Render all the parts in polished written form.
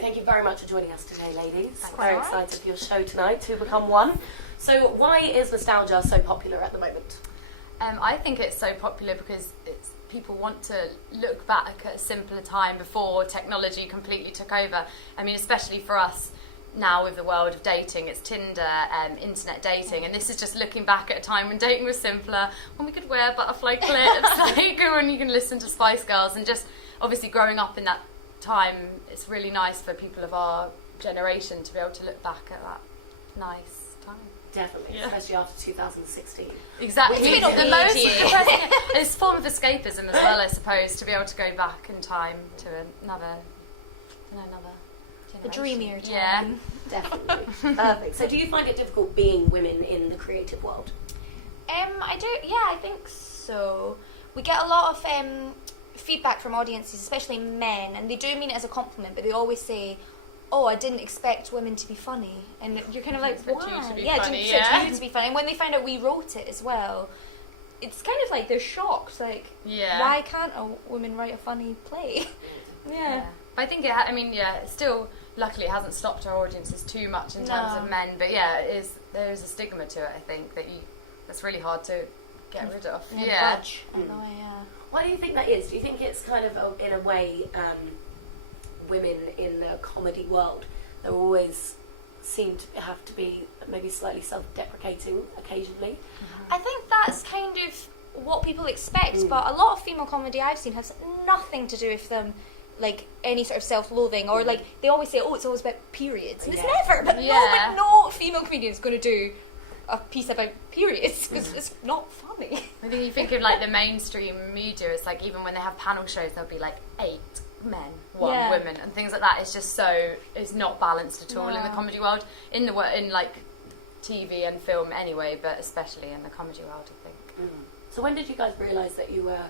thank you very much for joining us today, ladies. Thanks. Very excited for your show tonight, Two Become One. So why is nostalgia so popular at the moment? I think it's so popular because people want to look back at a simpler time before technology completely took over. I mean, especially for us now with the world of dating, it's Tinder, internet dating, and this is just looking back at a time when dating was simpler, when we could wear butterfly clips, like when you can listen to Spice Girls, and just obviously growing up in that time, it's really nice for people of our generation to be able to look back at that nice time. Definitely, especially after 2016. Exactly. It's the been most it's a form of escapism as well, I suppose, to be able to go back in time to another the dreamier time. Yeah, definitely. Perfect. So do you find it difficult being women in the creative world? I do. Yeah, I think so. We get a lot of feedback from audiences, especially men, and they do mean it as a compliment, but they always say, "Oh, I didn't expect women to be funny," and you're kind of like, Expect you "Why?" to be Yeah, funny, didn't expect yeah. you to be funny. And when they find out we wrote it as well, it's kind of like they're shocked. Like, yeah. why can't a woman write a funny play? Yeah. But I think it's still, luckily it hasn't stopped our audiences too much in terms of men, but yeah, there is a stigma to it, I think, that's really hard to get rid of. Budge. I know, yeah. Why do you think that is? Do you think it's kind of, in a way, women in the comedy world, they always seem to have to be maybe slightly self-deprecating occasionally? I think that's kind of what people expect, but a lot of female comedy I've seen has nothing to do with them, like any sort of self-loathing, or like they always say, "Oh, it's always about periods," and it's never. But no female comedian is going to do a piece about periods because it's not funny. I think you think of like the mainstream media, it's like even when they have panel shows, there'll be like 8 men, 1 woman, and things like that. It's just it's not balanced at all in the comedy world, in like TV and film anyway, but especially in the comedy world, I think. So when did you guys realise that you were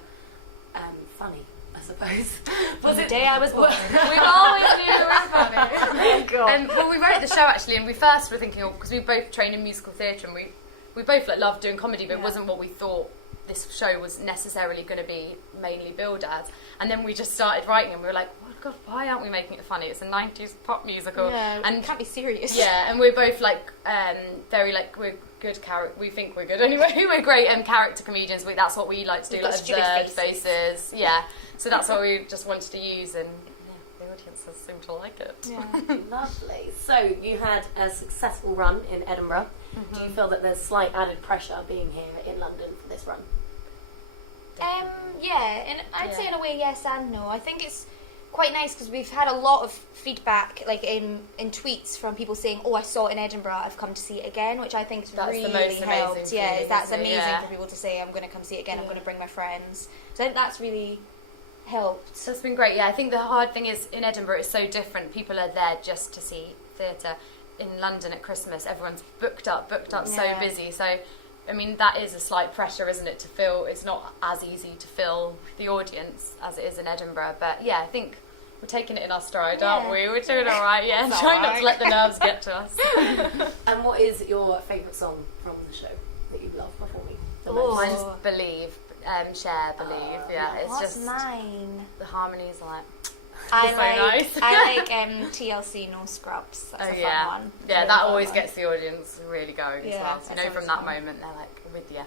funny, I suppose? Was the day I was born. We always knew we were funny. Oh, God. Well, we wrote the show actually, and we first were thinking, because we both trained in musical theatre, and we both loved doing comedy, but it wasn't what we thought this show was necessarily going to be mainly billed as. And then we just started writing, and we were like, oh God, why aren't we making it funny? It's a 90s pop musical. Yeah, and it can't be serious. Yeah, and we're both very we're good we think we're good anyway. We're great character comedians. That's what we like to do, like absurd faces. Yeah, so that's what we just wanted to use, and the audiences seem to like it. Yeah. Lovely. So you had a successful run in Edinburgh. Do you feel that there's slight added pressure being here in London for this run? Yeah, and I'd say in a way yes and no. I think it's quite nice because we've had a lot of feedback, like in tweets from people saying, "Oh, I saw it in Edinburgh, I've come to see it again," which I think really the most helped. amazing Yeah, feeling, that's isn't it? amazing Yeah. for people to say, "I'm going to come see it again. I'm going to bring my friends." So I think that's really helped. So it's been great. Yeah, I think the hard thing is in Edinburgh it's so different. People are there just to see theatre. In London at Christmas, everyone's booked up, so busy. So, I mean, that is a slight pressure, isn't it, to fill? It's not as easy to fill the audience as it is in Edinburgh. But yeah, I think we're taking it in our stride, aren't we? We're doing all right. Yeah, trying not to let the nerves get to us. And what is your favourite song from the show that you love performing the Oh. most? Mine's Believe, Cher, Believe. Yeah, it's What's just mine? the harmonies are like. I so like nice. I like TLC No Scrubs. That's a fun one. Yeah, Really that fun always one. gets the audience really going as Yeah, well. that You know, from sounds that fun. moment, they're like, with you.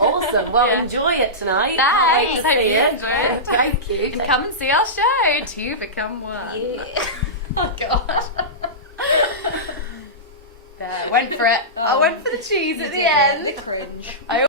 Awesome. Well, Yeah. enjoy it tonight. Thanks. Can't wait to Hope see you it. enjoy it. Thank you. And come and see our show, Two Become One. Yeah. Oh, God. There, I went for it. I went for the cheese at the end. The cringe. I